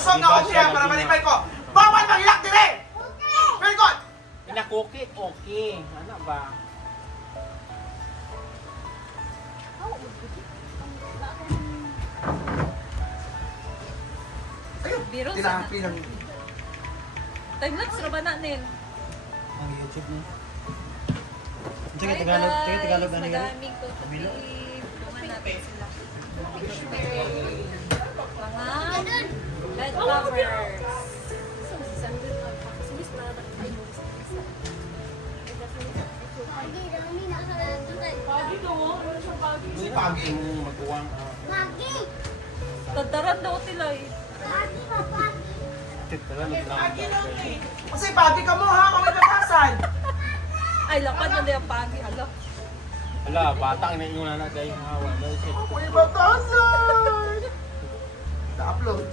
kusog na okay para malipay ko. Bawal mag-ilak dire! Okay! Very good! Pinakukit, okay. Ano ba? Ayun! Biro sa Tinapi lang. time-lapse ra ba na nin? Ang YouTube niya. Hi guys, madaming tutupi. Tulungan natin sila. Mga bed covers. May pagi mo magkuwang. Tadaran daw sila eh. Titira na lang. Kasi pagi ka mo ha, kung batasan. Ay, lapad na din ang pagi. Hala. Wala, batang na yung nanak dahil hawa. May batasan! Na-upload.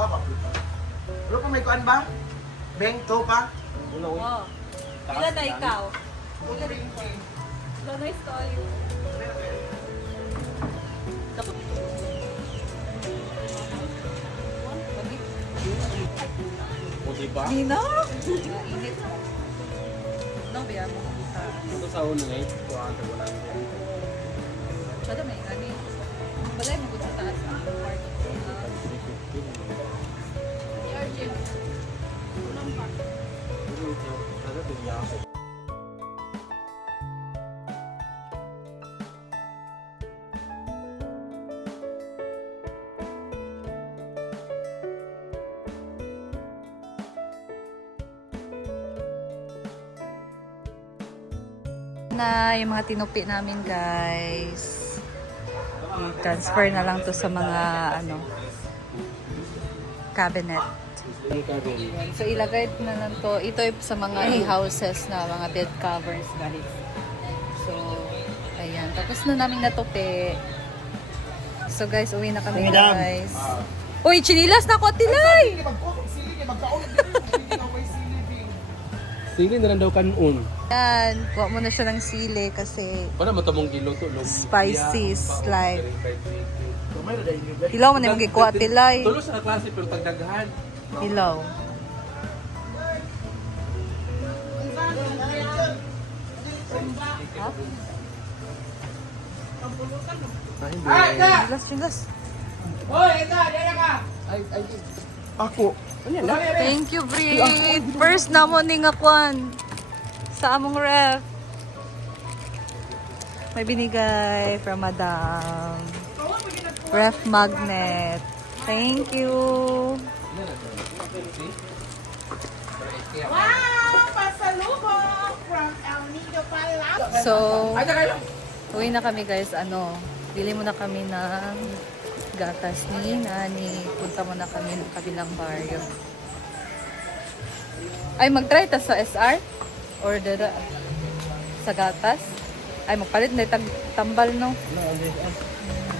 Upload. Ano pa may kuan ba? Beng, to pa? Wala, uy. Wow. Ilan na ikaw? Ilan na tayo? O diba? Nina? Init. No, biya mo. Ito sa unang eh. Kuhaan sa bulan. Sada may gani. Balay mo sa taas ang part. Arjun. Unang part. Ada dunia. Na yung mga tinupi namin guys, i-transfer na lang to sa mga ano cabinet. So ilagay na lang to, ito yung sa mga houses na mga bed covers guys. So ayan, tapos na namin natupi. So guys, uwi na kami guys. Uy, chinilas na ko tilay. Sili na lang daw kanon. Yan, kuha mo na siya ng sili kasi Para matamong giluto. spicy slime. Hilaw mo na yung magikuha tilay. Tulos sa klase pero tagdagahan. Hilaw. Chilas. Ako. Thank you, Brit. First na mo ning akwan sa among ref. May binigay from Madam. Ref magnet. Thank you. Wow! Pasalubong from El Nido Palacio. So, uwi na kami guys. Ano, bili muna kami ng gatas ni Nani. Punta muna kami ng kabilang baryo. Ay, mag-try ta sa SR? Or sa gatas? Ay, magpalit na tambal, no?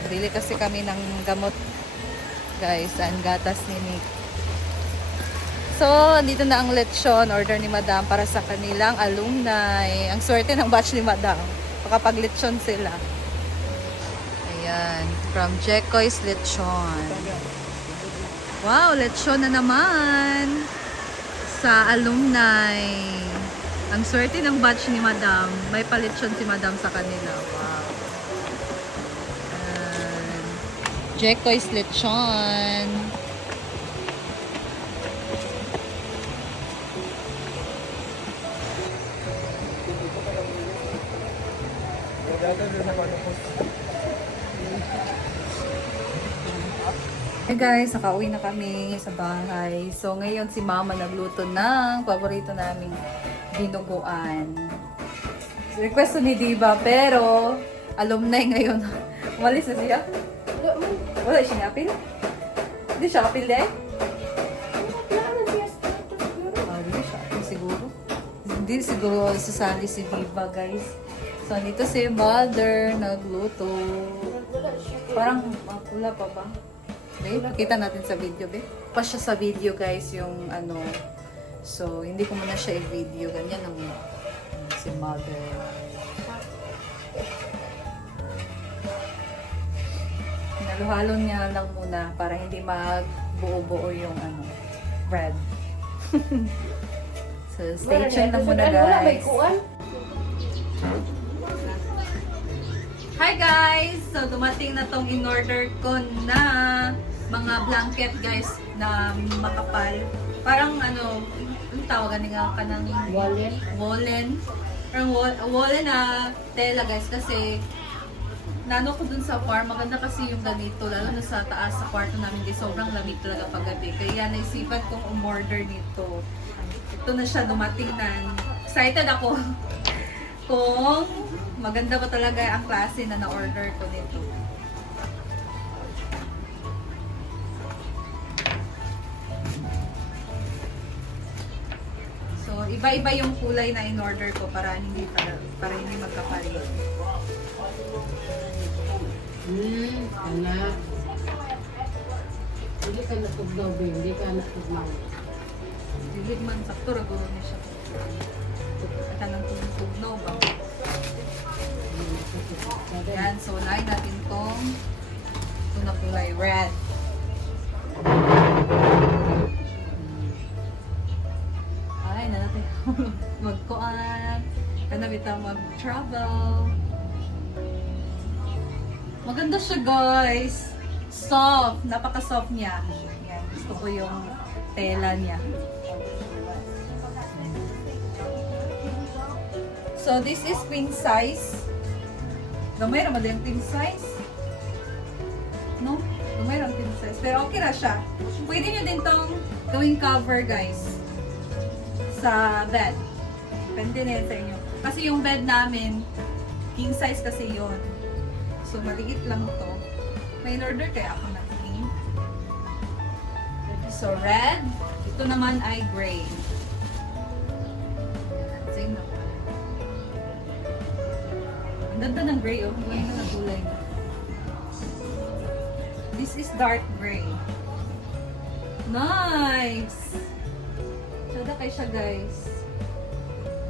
Bili kasi kami ng gamot, guys. Ang gatas ni Nick. So, dito na ang lechon. Order ni Madam para sa kanilang alumni. Ang swerte ng batch ni Madam. Makapag-lechon sila. Ayan. From Jekoy's Lechon. Wow, lechon na naman. Sa alumni. Ang swerte ng batch ni Madam. May palechon si Madam sa kanila. Wow. Ayan. Jekoy's Lechon. Hey guys, nakauwi na kami sa bahay. So ngayon si Mama nagluto ng paborito naming dinuguan. Request ni Diva pero alumni ngayon. Umalis na siya. Wala siya na-appeal? Hindi siya appeal eh? Hindi siya appeal siguro. Hindi siguro sasali si Diva guys. So dito si Mother nagluto. Parang wala pa ba? Babe, pakita natin sa video, be. Pa siya sa video, guys, yung ano. So, hindi ko muna siya i-video. Ganyan ang si Mother. Halo-halo niya lang muna para hindi buo-buo yung ano, bread. So, stay tuned lang muna guys. Hi guys! So, dumating na tong in-order ko na mga blanket guys na makapal. Parang ano, yung tawagan nga ka ng woolen. Parang woolen na tela guys kasi nano ko dun sa farm, maganda kasi yung ganito, lalo na sa taas sa kwarto namin guys, sobrang lamig talaga paggabi. Kaya naisipan kong umorder nito. Ito na siya, dumating na. Excited ako kung maganda ba talaga ang klase na na-order ko nito. So, iba-iba yung kulay na in-order ko para hindi magkapalit. Anak. Hindi ka natugnaw, ba? Hindi ka natugnaw. Dihig man, sakto, ragulo niya siya. Ata ng tugnaw ba? Yan, so unahin natin tong ito na kulay red. Ay, na natin magkuan. Kana bitang mag-travel. Maganda siya guys. Soft. Napaka-soft niya. Yan. Gusto ko yung tela niya. So, this is queen size. Gamay naman yung queen size. No? Gamay naman queen size. Pero okay na siya. Pwede nyo din tong gawing cover guys. Sa bed. Depende na yan sa inyo. Kasi yung bed namin, king size kasi yon. So, maliit lang to. May in-order kaya ako na king. So, red. Ito naman ay gray. Same na. Ang ganda ng gray, oh. Ang ganda ng kulay na. This is dark gray. Nice! Sada kay siya, guys.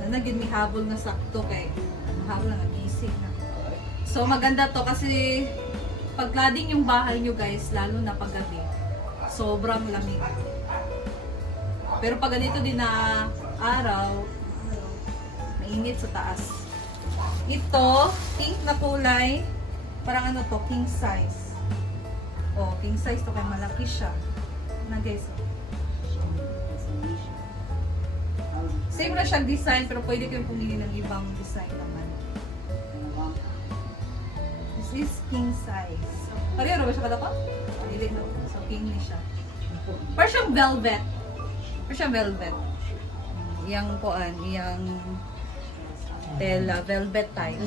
Nanagin may habol na sakto kay. Habol na nagising na. So, maganda to kasi pag lading yung bahay nyo, guys, lalo na pag gabi, sobrang lamig. Pero pag ganito din na araw, mainit sa taas. Ito, pink na kulay, parang ano to, king size. Oh, king size to kaya malaki siya. Na guys, oh. Same na siyang design, pero pwede kayong pumili ng ibang design naman. This is king size. Pareho ba siya kada pa? Hindi no. So, king ni siya. Parang siyang velvet. Parang siyang velvet. Iyang kuan, iyang tela, velvet type.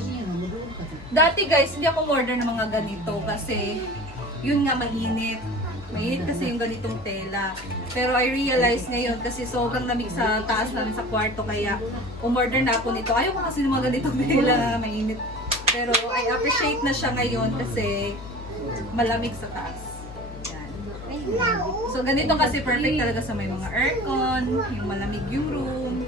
Dati guys, hindi ako order ng mga ganito kasi yun nga mainit. Mainit kasi yung ganitong tela. Pero I realize ngayon kasi sobrang lamig sa taas namin sa kwarto kaya umorder na ako nito. Ayaw ko kasi ng mga ganitong tela, mainit. Pero I appreciate na siya ngayon kasi malamig sa taas. Yan. So ganito kasi perfect talaga sa may mga aircon, yung malamig yung room.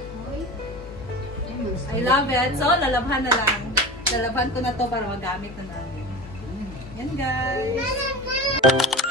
I love it. So lalabhan na lang. Lalabhan ko na to para magamit na namin. Yan guys.